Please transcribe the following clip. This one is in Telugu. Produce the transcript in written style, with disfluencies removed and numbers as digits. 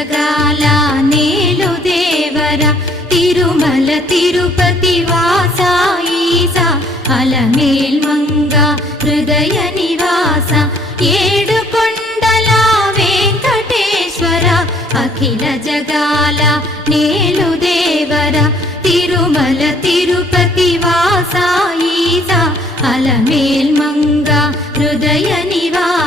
జగాల నేలు దేవర తిరుమల తిరుపతి వాస ఈసా అలమేల్ మంగ హృదయ నివాస ఏడు కొండల వెంకటేశ్వర అఖిల జగాల నేలు దేవర తిరుమల తిరుపతి వాస ఈసా అలమేల్ మంగ హృదయ నివాస